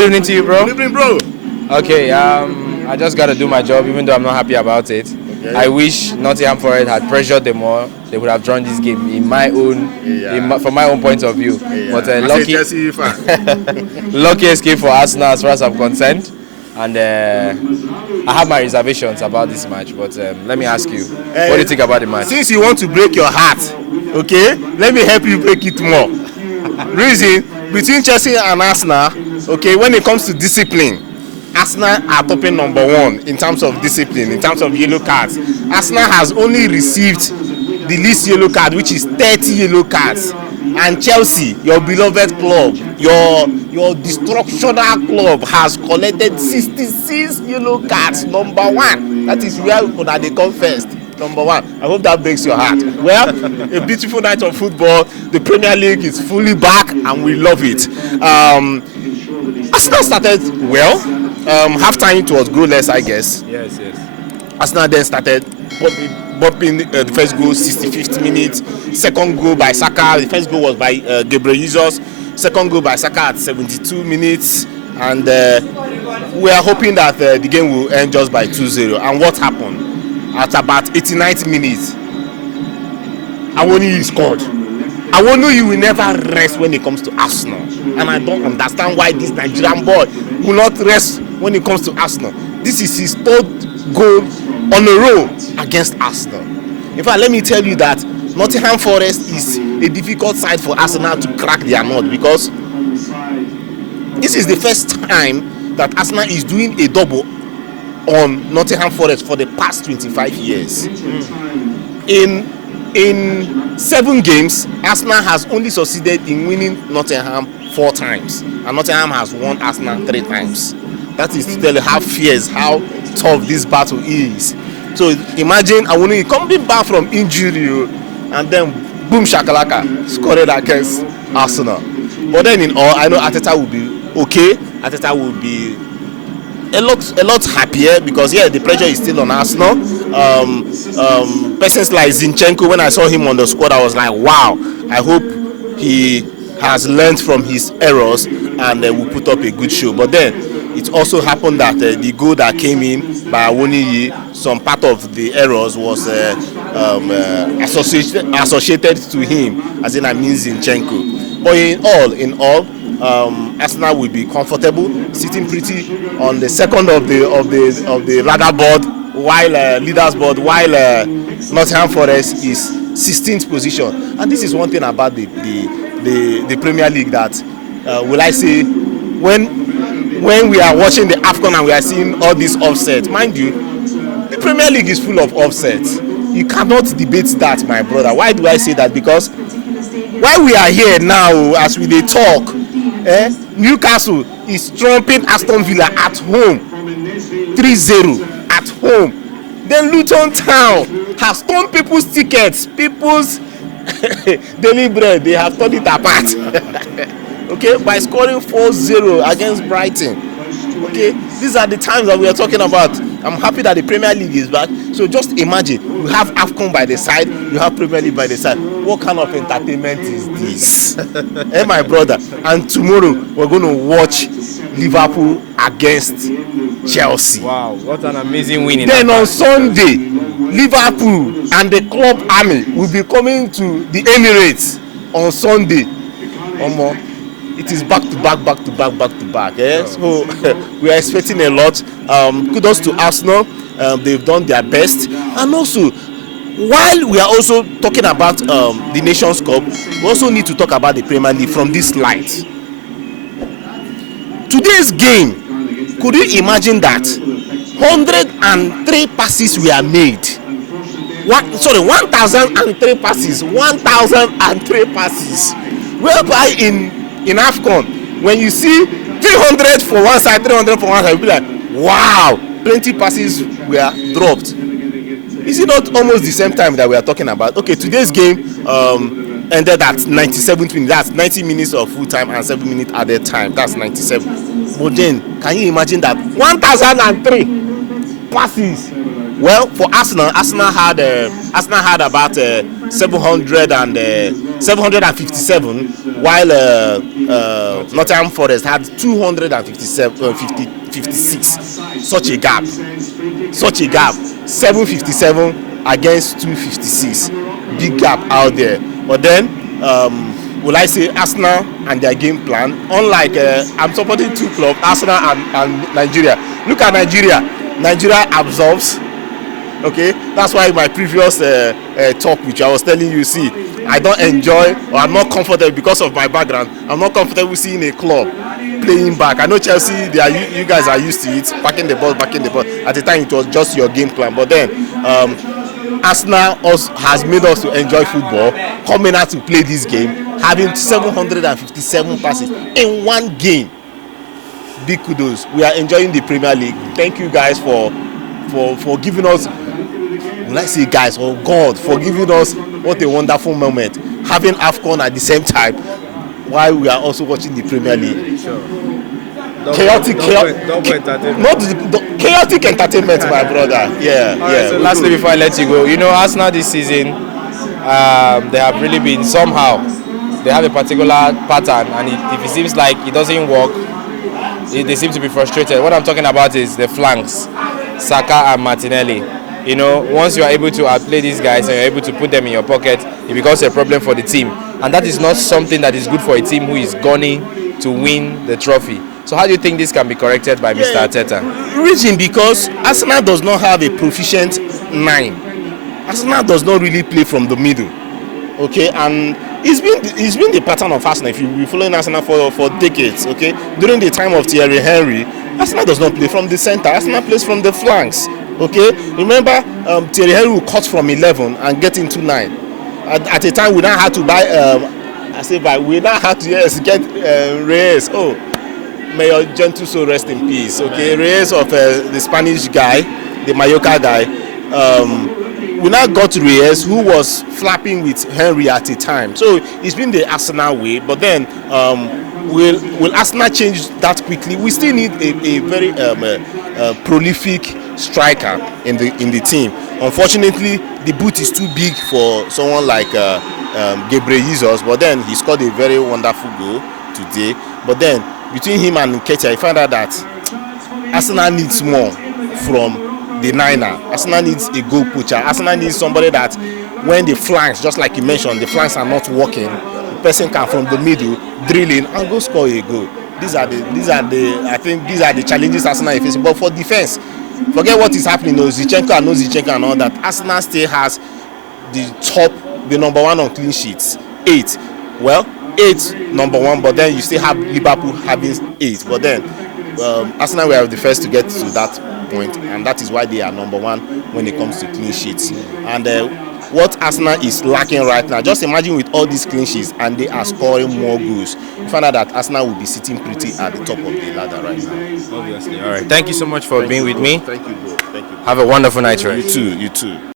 Good evening to you, bro. Good evening, bro. Okay, I just got to do my job, even though I'm not happy about it. Okay. I wish Nottingham Forest had pressured them more. They would have drawn this game from my own point of view. Yeah. But lucky escape for Arsenal as far as I'm concerned. And I have my reservations about this match. But let me ask you, what do you think about the match? Since you want to break your heart, okay, let me help you break it more. Reason between Chelsea and Arsenal, okay, when it comes to discipline, Arsenal are topping number one in terms of discipline, in terms of yellow cards. Arsenal has only received the least yellow card, which is 30 yellow cards. And Chelsea, your beloved club, your destructional club, has collected 66 yellow cards. Number one. That is where they come first. Number one. I hope that breaks your heart. Well, a beautiful night of football. The Premier League is fully back, and we love it. Arsenal started well. Half-time it was goalless, I guess. Yes. Arsenal then started bopping the first goal 65th minute. Second goal by Saka. The first goal was by Gabriel Jesus. Second goal by Saka at 72 minutes. And we are hoping that the game will end just by 2-0. And what happened? At about 89th minute, Awoniyi scored. Awoniyi will never rest when it comes to Arsenal. And I don't understand why this Nigerian boy will not rest when it comes to Arsenal. This is his third goal on a row against Arsenal. In fact, let me tell you that Nottingham Forest is a difficult side for Arsenal to crack their nut, because this is the first time that Arsenal is doing a double on Nottingham Forest for the past 25 years. In 7 games, Arsenal has only succeeded in winning Nottingham 4 times, and Nottingham has won Arsenal 3 times. That is to tell you how fierce, how tough this battle is. So imagine Awoniyi coming back from injury, and then boom shakalaka, scored against Arsenal. But then in all, I know Arteta will be okay. Arteta will be a lot happier, because the pressure is still on Arsenal. Persons like Zinchenko, when I saw him on the squad, I was like, wow, I hope he has learned from his errors and will put up a good show. But then it also happened that the goal that came in by Awoniyi, some part of the errors was associated to him, as in Zinchenko. But in all, Arsenal will be comfortable, sitting pretty on the second of the ladder board, while leaders board, while Nottingham Forest is 16th position. And this is one thing about the Premier League that will I say, when we are watching the AFCON and we are seeing all these offsets, mind you, the Premier League is full of offsets. You cannot debate that, my brother. Why do I say that? Because while we are here now, as we dey talk, Newcastle is trumping Aston Villa at home 3-0 at home. Then Luton Town has torn people's tickets, people's daily bread. They have torn it apart. Okay, by scoring 4-0 against Brighton. Okay, these are the times that we are talking about. I'm happy that the Premier League is back. So just imagine, you have AFCON by the side, you have Premier League by the side. What kind of entertainment is this? My brother. And tomorrow we're going to watch Liverpool against Chelsea. Wow, what an amazing win! Then on Sunday, Liverpool and the club army will be coming to the Emirates on Sunday. It is back to back. So we are expecting a lot. Kudos to Arsenal. They've done their best. And also, while we are also talking about the Nations Cup, we also need to talk about the Premier League from this light. Today's game, could you imagine that 103 passes were made? 1,003 passes. 1,003 passes. Whereby in AFCON, when you see 300 for one side, 300 for one side, you'll be like, wow, plenty passes were dropped. Is it not almost the same time that we are talking about? Okay, today's game ended at 97th minute. That's 90 minutes of full time and 7 minutes added time. That's 97. But then, can you imagine that 1,003 passes? Well, for Arsenal had about 757, while Nottingham Forest had 256. Such a gap. 757 against 256. Big gap out there. But then, will I say Arsenal and their game plan? Unlike I'm supporting two clubs, Arsenal and Nigeria. Look at Nigeria. Nigeria absorbs. Okay, that's why my previous talk, which I was telling you, see, I don't enjoy, or I'm not comfortable because of my background. I'm not comfortable seeing a club playing back. I know Chelsea, you guys are used to it, backing the ball. At the time, it was just your game plan. But then, Arsenal also has made us to enjoy football, coming out to play this game, having 757 passes in one game. Big kudos. We are enjoying the Premier League. Thank you guys for giving us, let's say guys, oh God, for giving us what a wonderful moment, having AFCON at the same time while we are also watching the Premier League. Sure. Chaotic entertainment, my brother. So lastly, before I let you go, Arsenal this season, they have really been somehow, they have a particular pattern, and if it seems like it doesn't work, they seem to be frustrated. What I'm talking about is the flanks, Saka and Martinelli. Once you are able to outplay these guys and you're able to put them in your pocket, it becomes a problem for the team. And that is not something that is good for a team who is gunning to win the trophy. So how do you think this can be corrected by Mr. Arteta? Reason because Arsenal does not have a proficient 9. Arsenal does not really play from the middle. Okay, and it's been the pattern of Arsenal. If you've been following Arsenal for decades, okay, during the time of Thierry Henry, Arsenal does not play from the center. Arsenal plays from the flanks. Okay, remember Thierry Henry will cut from 11 and get into 9. At a time we now had to buy. We now had to get Reyes. Oh, may your gentle soul rest in peace. Okay, Reyes of the Spanish guy, the Mallorca guy. We now got Reyes, who was flapping with Henry at a time. So it's been the Arsenal way. But then, will Arsenal change that quickly? We still need a very prolific striker in the team. Unfortunately, the boot is too big for someone like Gabriel Jesus. But then he scored a very wonderful goal today. But then between him and Nketiah, I found out that Arsenal needs more from the niner. Arsenal needs a goal poacher. Arsenal needs somebody that when the flanks, just like you mentioned, the flanks are not working, the person can from the middle drill in and go score a goal. These are the challenges Arsenal is facing. But for defense, forget what is happening. Zichenko and all that. Arsenal still has the number one on clean sheets, 8. Well, 8 number one, but then you still have Liverpool having 8. But then Arsenal will have the first to get to that point, and that is why they are number one when it comes to clean sheets. And what Arsenal is lacking right now, just imagine with all these clean sheets and they are scoring more goals, you find out that Arsenal will be sitting pretty at the top of the ladder right now. Obviously. All right. Thank you so much for being with me. Thank you, bro. Thank you. Have a wonderful night, right? You too.